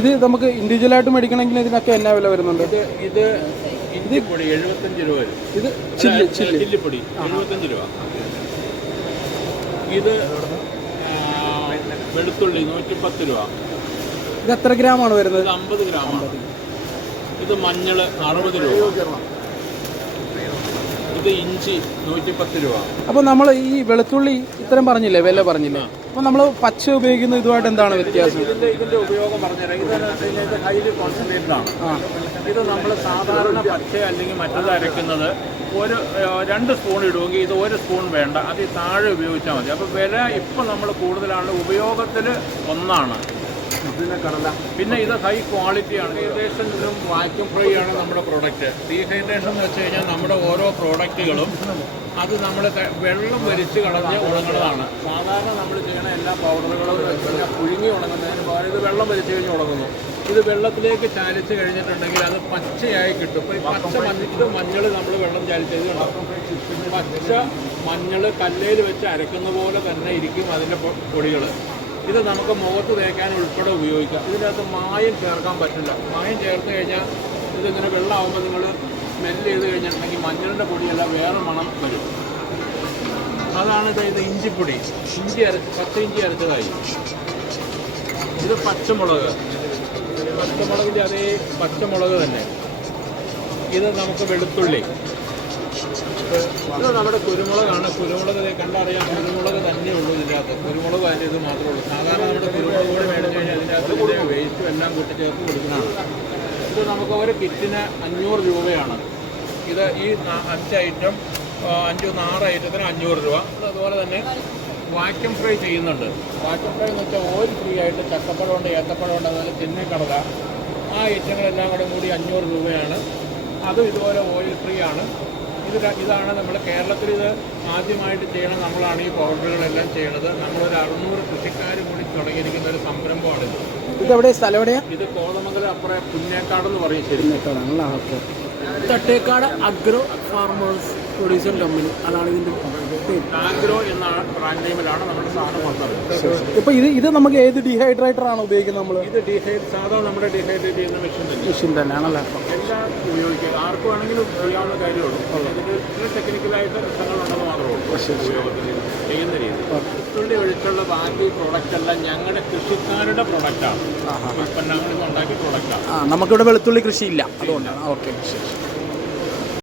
ഇത് നമുക്ക് ഇൻഡിവിജ്വലായിട്ട് മേടിക്കണമെങ്കിൽ ഇതിനൊക്കെ എന്നാ വില വരുന്നുണ്ട്? ഇത് ഇഞ്ചിപ്പൊടി 75 രൂപ വരും. ഇത് ചില്ലിപ്പൊടി 75 രൂപ. ഇത് വെളുത്തുള്ളി 110 രൂപ. ഇത് എത്ര ഗ്രാമാണ് വരുന്നത്? 50 ഗ്രാമാണ്. ഇത് മഞ്ഞൾ 60 രൂപ. ഇത് ഇഞ്ചി 110 രൂപ. അപ്പോൾ നമ്മൾ ഈ വെളുത്തുള്ളി ഇത്രയും പറഞ്ഞില്ലേ, വില പറഞ്ഞില്ലേ? അപ്പോൾ നമ്മൾ പച്ച ഉപയോഗിക്കുന്ന ഇതുമായിട്ട് എന്താണ് വ്യത്യാസം? ഇതിന്റെ ഉപയോഗം പറഞ്ഞുതരാം. ഇത് ഹൈലി കോൺസെൻട്രേറ്റഡ് ആണ്. ഇത് നമ്മൾ സാധാരണ പച്ച അല്ലെങ്കിൽ മറ്റത് അരയ്ക്കുന്നത് 2 സ്പൂൺ ഇടുമെങ്കിൽ ഇത് 1 സ്പൂൺ വേണ്ട, അത് താഴെ ഉപയോഗിച്ചാൽ മതി. അപ്പോൾ വില ഇപ്പം നമ്മൾ കൂടുതലാണ്, ഉപയോഗത്തിൽ ഒന്നാണ്. പിന്നെ ഇത് ഹൈ ക്വാളിറ്റിയാണ്. ഡീഹൈഡ്രേഷനും വാക്യൂം ഫ്രൈ ആണ് നമ്മുടെ പ്രൊഡക്റ്റ്. ഡീഹൈഡ്രേഷൻ എന്ന് വെച്ച് കഴിഞ്ഞാൽ നമ്മുടെ ഓരോ പ്രോഡക്റ്റുകളും അത് നമ്മൾ വെള്ളം വലിച്ച് കളഞ്ഞ് ഉണങ്ങുന്നതാണ്. സാധാരണ നമ്മൾ ചെയ്യുന്ന എല്ലാ പൗഡറുകളും വെച്ച് കഴിഞ്ഞാൽ പുഴുങ്ങി ഉണങ്ങുന്നതിന് പകരം ഇത് വെള്ളം വലിച്ച് കഴിഞ്ഞ് ഉണങ്ങുന്നു. ഇത് വെള്ളത്തിലേക്ക് ചാലിച്ച് കഴിഞ്ഞിട്ടുണ്ടെങ്കിൽ അത് പച്ചയായി കിട്ടും. ഇപ്പോൾ ഈ ഇത് മഞ്ഞൾ നമ്മൾ വെള്ളം ചാലിച്ചത് പച്ച മഞ്ഞൾ കല്ലേൽ വെച്ച് അരക്കുന്ന പോലെ തന്നെ ഇരിക്കും അതിൻ്റെ പൊടികൾ. ഇത് നമുക്ക് മുഖത്ത് തേക്കാൻ ഉൾപ്പെടെ ഉപയോഗിക്കാം. ഇതിനകത്ത് മായം ചേർക്കാൻ പറ്റില്ല. മായം ചേർത്ത് കഴിഞ്ഞാൽ ഇതിങ്ങനെ വെള്ളമാകുമ്പോൾ നിങ്ങൾ സ്മെല്ല് ചെയ്ത് കഴിഞ്ഞിട്ടുണ്ടെങ്കിൽ മഞ്ഞളിൻ്റെ പൊടിയല്ല വേറെ മണം വരും. അതാണ് ഇത് ഇഞ്ചിപ്പൊടി. പച്ച ഇഞ്ചി അരച്ചതായി. ഇത് പച്ചമുളകിൻ്റെ അതേ പച്ചമുളക് തന്നെ. ഇത് നമുക്ക് വെളുത്തുള്ളി. ഇത് നമ്മുടെ കുരുമുളകാണ്. കുരുമുളക് കണ്ടറിയാം, കുരുമുളക് തന്നെ ഉള്ളൂ ഇതിനകത്ത്. കുരുമുളക് അതിൻ്റെ ഇത് മാത്രമേ ഉള്ളൂ. സാധാരണ നമ്മുടെ കുരുമുളക് കൂടി മേടിച്ച് കഴിഞ്ഞാൽ അതിനകത്ത് ഇതിൻ്റെ വേസ്റ്റും എല്ലാം കൂട്ടി ചേർത്ത് കൊടുക്കുന്നതാണ്. ഇത് നമുക്ക് ഒരു കിറ്റിന് 500 രൂപയാണ്. ഇത് ഈ 5 ഐറ്റം 6 ഐറ്റത്തിന് 500 രൂപ. അതുപോലെ തന്നെ വാക്യൂം ഫ്രൈ ചെയ്യുന്നുണ്ട്. വാക്യൂം ഫ്രൈ എന്ന് വെച്ചാൽ ഓയിൽ ഫ്രീ ആയിട്ട് ചക്കപ്പഴമുണ്ട്, ഏത്തപ്പഴമുണ്ട്, അതുപോലെ ചെന്നൈക്കടല, ആ ഐറ്റങ്ങളെല്ലാം കൂടെ കൂടി 500 രൂപയാണ്. അതും ഇതുപോലെ ഓയിൽ ഫ്രീ ആണ്. ഇതാണ് നമ്മൾ കേരളത്തിൽ ഇത് ആദ്യമായിട്ട് ചെയ്യണം. നമ്മളാണ് ഈ പൗഡറുകളെല്ലാം ചെയ്യണത്. നമ്മളൊരു 600 കൃഷിക്കാർ കൂടി തുടങ്ങിയിരിക്കുന്ന ഒരു സംരംഭമാണിത്. ഇതെവിടെ സ്ഥലം എവിടെയാണ്? ഇത് കോതമംഗലം അപ്പുറം പുന്നേക്കാട് എന്ന് പറയും. ശരിക്കാടാണല്ലോ. Okay. Thattekkad agro farmers producer company, അതാണ് ഇതിൻ്റെ ആഗ്രോ എന്ന ബ്രാൻഡ് നെയിമിലാണ് നമ്മുടെ സാധനം വന്നത്. ഇപ്പോൾ ഇത് നമുക്ക് ഏത് ഡീഹൈഡ്രേറ്റർ ആണ് ഉപയോഗിക്കുന്നത്? നമ്മൾ ഇത് സാധാരണ നമ്മുടെ ഡീഹൈഡ്രേറ്റ് ചെയ്യുന്ന മെഷീൻ തന്നെയാണല്ലോ. എല്ലാം ഉപയോഗിക്കുക. ആർക്ക് വേണമെങ്കിലും ചെയ്യാവുന്ന കാര്യമുള്ളൂ. ഇതിന് ടെക്നിക്കലായിട്ട് പ്രശ്നങ്ങളുണ്ടെന്ന് മാത്രമേ ഉള്ളൂ ഉപയോഗത്തിൽ ചെയ്യുന്ന രീതി. വെളുത്തുള്ളി ഒഴിച്ചുള്ള ബാക്കി പ്രോഡക്റ്റ് എല്ലാം ഞങ്ങളുടെ കൃഷിക്കാരുടെ പ്രൊഡക്റ്റാണ്. ഉൽപ്പന്നങ്ങളിൽ നിന്ന് ഉണ്ടാക്കിയ പ്രൊഡക്റ്റാണ്. നമുക്കിവിടെ വെളുത്തുള്ളി കൃഷിയില്ല, അതുകൊണ്ടാണ്. ഓക്കെ, ശരി.